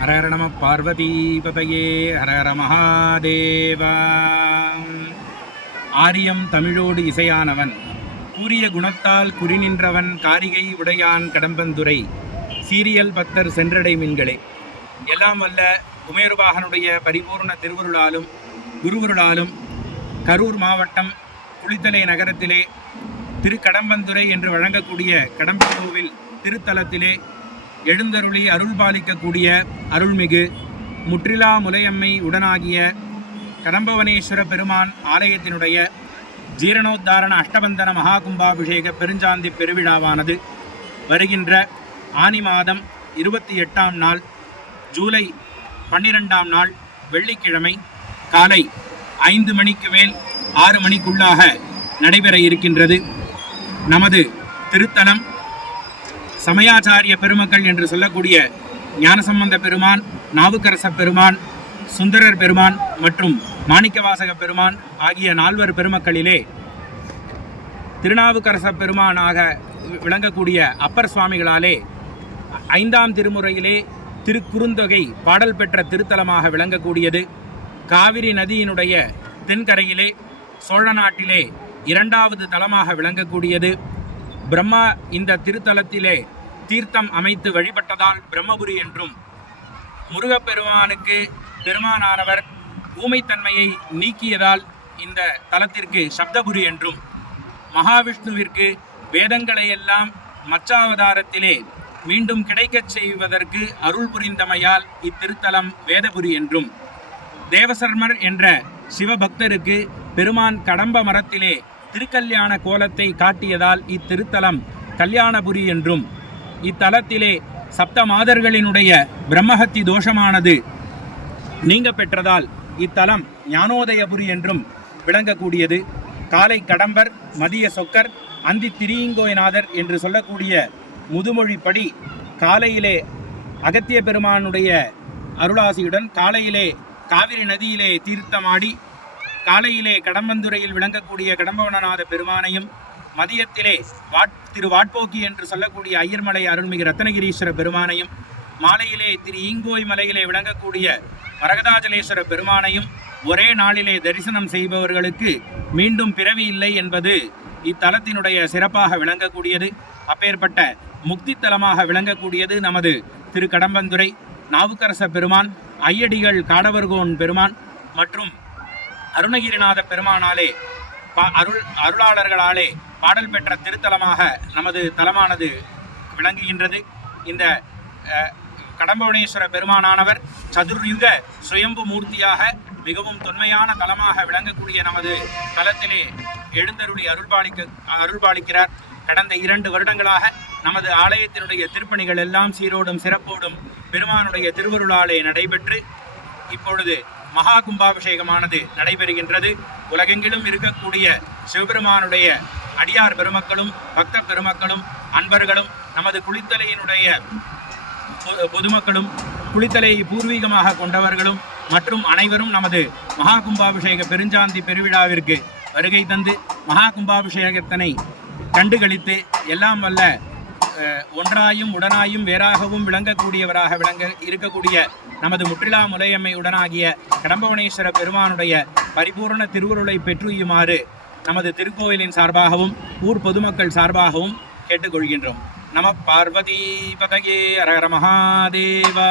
ஹரஹர நம பார்வதிபதையே ஹரஹர மகாதேவா. ஆரியம் தமிழோடு இசையானவன், கூறிய குணத்தால் குறிநின்றவன், காரிகை உடையான் கடம்பந்துரை, சீரியல் பக்தர் சென்றடை மீன்களே. எல்லாம் வல்ல குமேருபாகனுடைய பரிபூர்ண திருவருளாலும் குருவருளாலும் கரூர் மாவட்டம் குளித்தலை நகரத்திலே திருக்கடம்பந்துரை என்று வழங்கக்கூடிய கடம்பங்கோவில் திருத்தலத்திலே எழுந்தருளி அருள்பாலிக்கக்கூடிய அருள்மிகு முற்றிலா முலையம்மை உடனாகிய கடம்பவனேஸ்வர பெருமான் ஆலயத்தினுடைய ஜீரணோத்தாரண அஷ்டபந்தன மகாகும்பாபிஷேக பெருஞ்சாந்தி பெருவிழாவானது வருகின்ற ஆனி மாதம் 28ஆம் நாள் ஜூலை 12ஆம் நாள் வெள்ளிக்கிழமை காலை 5 மணிக்கு மேல் 6 மணிக்குள்ளாக நடைபெற இருக்கின்றது. நமது திருத்தலம் சமயாச்சாரிய பெருமக்கள் என்று சொல்லக்கூடிய ஞானசம்பந்த பெருமான், நாவுக்கரச பெருமான், சுந்தரர் பெருமான் மற்றும் மாணிக்கவாசக பெருமான் ஆகிய 4 பெருமக்களிலே திருநாவுக்கரச பெருமானாக விளங்கக்கூடிய அப்பர் சுவாமிகளாலே 5ஆம் திருமுறையிலே திருக்குறுந்தொகை பாடல் பெற்ற திருத்தலமாக விளங்கக்கூடியது. காவிரி நதியினுடைய தென்கரையிலே சோழ நாட்டிலே 2வது தலமாக விளங்கக்கூடியது. பிரம்மா இந்த திருத்தலத்திலே தீர்த்தம் அமைத்து வழிபட்டதால் பிரம்மபுரி என்றும், முருகப்பெருமானுக்கு பெருமானானவர் ஊமைத்தன்மையை நீக்கியதால் இந்த தலத்திற்கு சப்தபுரி என்றும், மகாவிஷ்ணுவிற்கு வேதங்களையெல்லாம் மச்சாவதாரத்திலே மீண்டும் கிடைக்கச் செய்வதற்கு அருள் புரிந்தமையால் இத்திருத்தலம் வேதபுரி என்றும், தேவசர்மர் என்ற சிவபக்தருக்கு பெருமான் கடம்ப மரத்திலே திருக்கல்யாண கோலத்தை காட்டியதால் இத்திருத்தலம் கல்யாணபுரி என்றும், இத்தலத்திலே சப்த மாதர்களினுடைய பிரம்மஹத்தி தோஷமானது நீங்க பெற்றதால் இத்தலம் ஞானோதயபுரி என்றும் விளங்கக்கூடியது. காலை கடம்பர், மதிய சொக்கர், அந்தி திரியங்கோயநாதர் என்று சொல்லக்கூடிய முதுமொழிப்படி காலையிலே அகத்திய பெருமானுடைய அருளாசியுடன் காலையிலே காவிரி நதியிலே தீர்த்தமாடி, காலையிலே கடம்பந்துரையில் விளங்கக்கூடிய கடம்பவனநாத பெருமானையும், மதியத்திலே திரு வாட்போக்கி என்று சொல்லக்கூடிய ஐயர்மலை அருள்மிகு ரத்னகிரீஸ்வர பெருமானையும், மாலையிலே திரு ஈங்கோய் மலையிலே விளங்கக்கூடிய மரகதாஜலேஸ்வர பெருமானையும் ஒரே நாளிலே தரிசனம் செய்பவர்களுக்கு மீண்டும் பிறவி இல்லை என்பது இத்தலத்தினுடைய சிறப்பாக விளங்கக்கூடியது. அப்பேற்பட்ட முக்தி தலமாக விளங்கக்கூடியது நமது திரு கடம்பந்துரை. நாவுக்கரச பெருமான், ஐயடிகள் காடவர்கோன் பெருமான் மற்றும் அருணகிரிநாத பெருமானாலே அருளாளர்களாலே பாடல் பெற்ற திருத்தலமாக நமது தலமானது விளங்குகின்றது. இந்த கடம்பவனேஸ்வர பெருமானானவர் சதுர்யுக சுயம்பு மூர்த்தியாக மிகவும் தொன்மையான தலமாக விளங்கக்கூடிய நமது தலத்திலே எழுந்தருளி அருள்பாலிக்கிறார். கடந்த 2 வருடங்களாக நமது ஆலயத்தினுடைய திருப்பணிகள் எல்லாம் சீரோடும் சிறப்போடும் பெருமானுடைய திருவருளாலே நடைபெற்று இப்பொழுது மகா கும்பாபிஷேகமானது நடைபெறுகின்றது. உலகெங்கிலும் இருக்கக்கூடிய சிவபெருமானுடைய அடியார் பெருமக்களும் பக்த பெருமக்களும் அன்பர்களும் நமது குளித்தலையினுடைய பொதுமக்களும் குளித்தலையை பூர்வீகமாக கொண்டவர்களும் மற்றும் அனைவரும் நமது மகா கும்பாபிஷேக பெருஞ்சாந்தி பெருவிழாவிற்கு வருகை தந்து மகா கும்பாபிஷேகத்தினை கண்டுகளித்து எல்லாம் வல்ல ஒன்றாயும் உடனாயும் வேறாகவும் விளங்கக்கூடியவராக இருக்கக்கூடிய நமது முற்றிலா முலையம்மை உடனாகிய கடம்பவனேஸ்வர பெருமானுடைய பரிபூர்ண திருவுருளை பெற்றுயுமாறு நமது திருக்கோயிலின் சார்பாகவும் ஊர் பொதுமக்கள் சார்பாகவும் கேட்டுக்கொள்கின்றோம். நம பார்வதி பதகே ஹரஹர மகாதேவா.